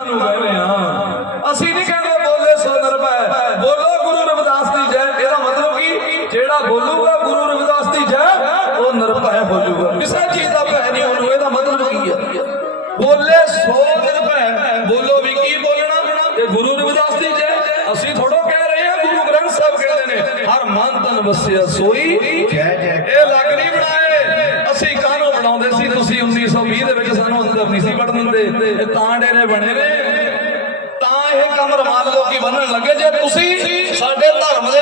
ਨੂੰ ਕਹਿੰਦੇ ਆ ਅਸੀਂ ਨਹੀਂ ਕਹਿੰਦੇ ਬੋਲੇ ਸੋ ਨਿਰਭੈ ਬੋਲੋ ਗੁਰੂ ਰਵਿਦਾਸ ਦੀ ਜੈ। ਇਹਦਾ ਮਤਲਬ ਕੀ? ਜਿਹੜਾ ਬੋਲੂਗਾ ਗੁਰੂ ਰਵਿਦਾਸ ਦੀ ਜੈ ਉਹ ਨਿਰਭੈ ਹੋ ਜਾਊਗਾ ਕਿਸੇ ਚੀਜ਼ ਦਾ ਭੈ ਨਹੀਂ ਉਹਨੂੰ। ਇਹਦਾ ਮਤਲਬ ਕੀ ਹੈ ਬੋਲੇ ਸੋ ਨਿਰਭੈ ਬੋਲੋ ਵੀ ਕੀ ਬੋਲਣਾ? ਤੇ ਗੁਰੂ ਰਵਿਦਾਸ ਦੀ ਜੈ। ਅਸੀਂ ਥੋੜੋ ਕਹਿ ਰਹੇ ਹਾਂ ਗੁਰੂ ਗ੍ਰੰਥ ਸਾਹਿਬ ਕਹਿੰਦੇ ਨੇ ਹਰ ਮਨ ਤਨ ਵਸਿਆ ਸੋਈ। ਜੈ ਜੈ। ਇਹ ਲੱਗ ਨਹੀਂ ਬਣਾਏ। ਅਸੀਂ ਕਾਹਨੂੰ ਬਣਾਉਂਦੇ ਸੀ? ਤੁਸੀਂ 1920 ਦੇ ਵਿੱਚ ਸਾਨੂੰ ਅੰਦਰ ਨਹੀਂ ਸੀ ਵੜਨ ਦਿੰਦੇ। ਇਹ ਤਾਂ ਡੇਰੇ ਬਣੇ ਨੇ। ਤਾਂ ਇਹ ਕੰਮ ਰਮਾਨ ਲੋਕੀ ਬੰਨਣ ਲੱਗੇ ਜੇ ਤੁਸੀਂ ਸਾਡੇ ਧਰਮ ਦੇ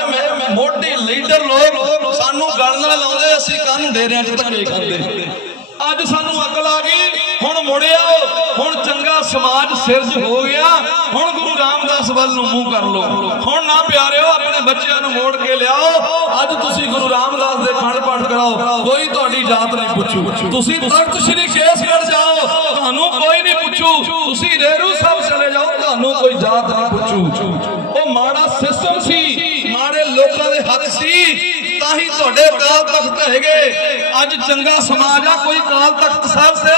ਮੋਢੀ ਲੀਡਰ ਲੋਕ ਸਾਨੂੰ ਗੱਲ ਨਾਲ ਲਾਉਂਦੇ, ਅਸੀਂ ਕਾਹਨੂੰ ਡੇਰਿਆਂ 'ਚ ਧੱਕੇ ਖਾਂਦੇ। ਅੱਜ ਸਾਨੂੰ ਅਕਲ ਆ ਗਈ, ਹੁਣ ਮੁੜਿਆ ਹੁਣ ਚੰਗਾ ਸਮਾਜ ਸਿਰਜ ਹੋ ਗਿਆ, ਹੁਣ ਗੁਰੂ ਰਾਮਦਾਸ ਵੱਲ ਨੂੰ ਮੂੰਹ ਕਰ ਲਓ। ਹੁਣ ਨਾ ਪਿਆਰਿਓ, ਆਪਣੇ ਬੱਚਿਆਂ ਨੂੰ ਮੋੜ ਕੇ ਲਿਆਓ। ਅੱਜ ਤੁਸੀਂ ਗੁਰੂ ਰਾਮਦਾਸ ਦੇ ਖੰਡ ਪਾਠ ਕਰਾਓ, ਕੋਈ ਤੁਹਾਡੀ ਜਾਤ ਨਹੀਂ ਪੁੱਛੂ। ਤੁਸੀਂ ਤਖਤ ਸ੍ਰੀ ਕੇਸਗੜ੍ਹ ਜਾਓ, ਤੁਹਾਨੂੰ ਕੋਈ ਨਹੀਂ ਪੁੱਛੂ। ਤੁਸੀਂ ਰੇਰੂ ਸਾਹਿਬ ਤੁਹਾਨੂੰ ਕੋਈ ਜਾਤ ਨਹੀਂ ਪੁੱਛੂ। ਉਹ ਮਾੜਾ ਸਿਸਟਮ ਸੀ, ਮਾੜੇ ਲੋਕਾਂ ਦੇ ਹੱਥ ਸੀ, ਤਾਂ ਹੀ ਤੁਹਾਡੇ ਕਾਲ ਤਖਤ ਹੈਗੇ। ਅੱਜ ਚੰਗਾ ਸਮਾਜ ਆ, ਕੋਈ ਕਾਲ ਤਖਤ ਸਾਹਿਬ ਸੇ,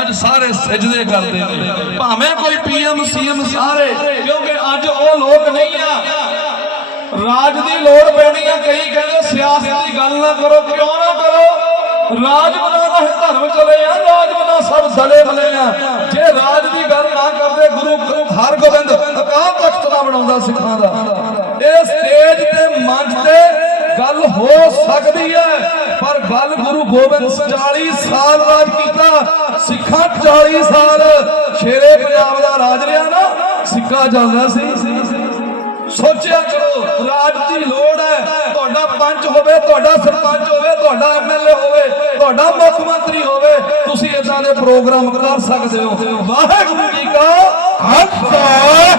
ਅੱਜ ਸਾਰੇ ਸਜਦੇ ਕਰਦੇ ਨੇ। ਭਾਵੇਂ ਕੋਈ ਪੀਐਮ ਸੀਐਮ ਸਾਰੇ, ਕਿਉਂਕਿ ਅੱਜ ਉਹ ਲੋਕ ਨਹੀਂ ਆ। ਰਾਜ ਦੀ ਲੋੜ ਪੈਣੀ ਆ, ਕਈ ਕਹਿੰਦੇ ਸਿਆਸਤ ਦੀ ਗੱਲ ਨਾ ਕਰੋ, ਕਿਉਂ ਨਾ ਕਰੋ? ਰਾਜ ਬਣਾ ਦਾ ਧਰਮ ਚਲੇ ਆ, ਰਾਜ ਬਣਾ ਸਭ ਦਲੇ ਬਲੇ ਆ ਜੇ ਰਾਜ ਦੀ ਗੱਲ ਨਾ ਕਰਦੇ ਗੁਰੂ ਹਰਗੋਬਿੰਦ ਅਕਾਲ ਤਖਤ ਨਾ ਬਣਾਉਂਦਾ ਸਿੱਖਾਂ ਦਾ। ਇਹ ਸਟੇਜ ਤੇ ਮੰਚ ਤੇ ਗੱਲ ਹੋ ਸਕਦੀ ਹੈ, ਪਰ ਗੱਲ ਗੁਰੂ ਗੋਬਿੰਦ 40 ਸਾਲ ਰਾਜ ਕੀਤਾ। ਸਿੱਖਾਂ 40 ਸਾਲ ਸ਼ੇਰੇ ਪੰਜਾਬ ਦਾ ਰਾਜ ਰਿਹਾ ਨਾ, ਸਿੱਕਾ ਚੱਲਦਾ ਸੀ। ਸੋਚਿਆ ਕਰੋ, ਰਾਜ ਦੀ ਲੋੜ ਹੈ, ਤੁਹਾਡਾ ਪੰਚ ਹੋਵੇ, ਤੁਹਾਡਾ ਸਰਪੰਚ ਹੋਵੇ, ਤੁਹਾਡਾ ਐਮਐਲਏ ਹੋਵੇ, ਤੁਹਾਡਾ ਮੁੱਖ ਮੰਤਰੀ ਹੋਵੇ, ਤੁਸੀਂ ਇਦਾਂ ਦੇ ਪ੍ਰੋਗਰਾਮ ਕਰ ਸਕਦੇ ਹੋ। ਵਾਹਿਗੁਰੂ ਜੀ ਕਾ I'm.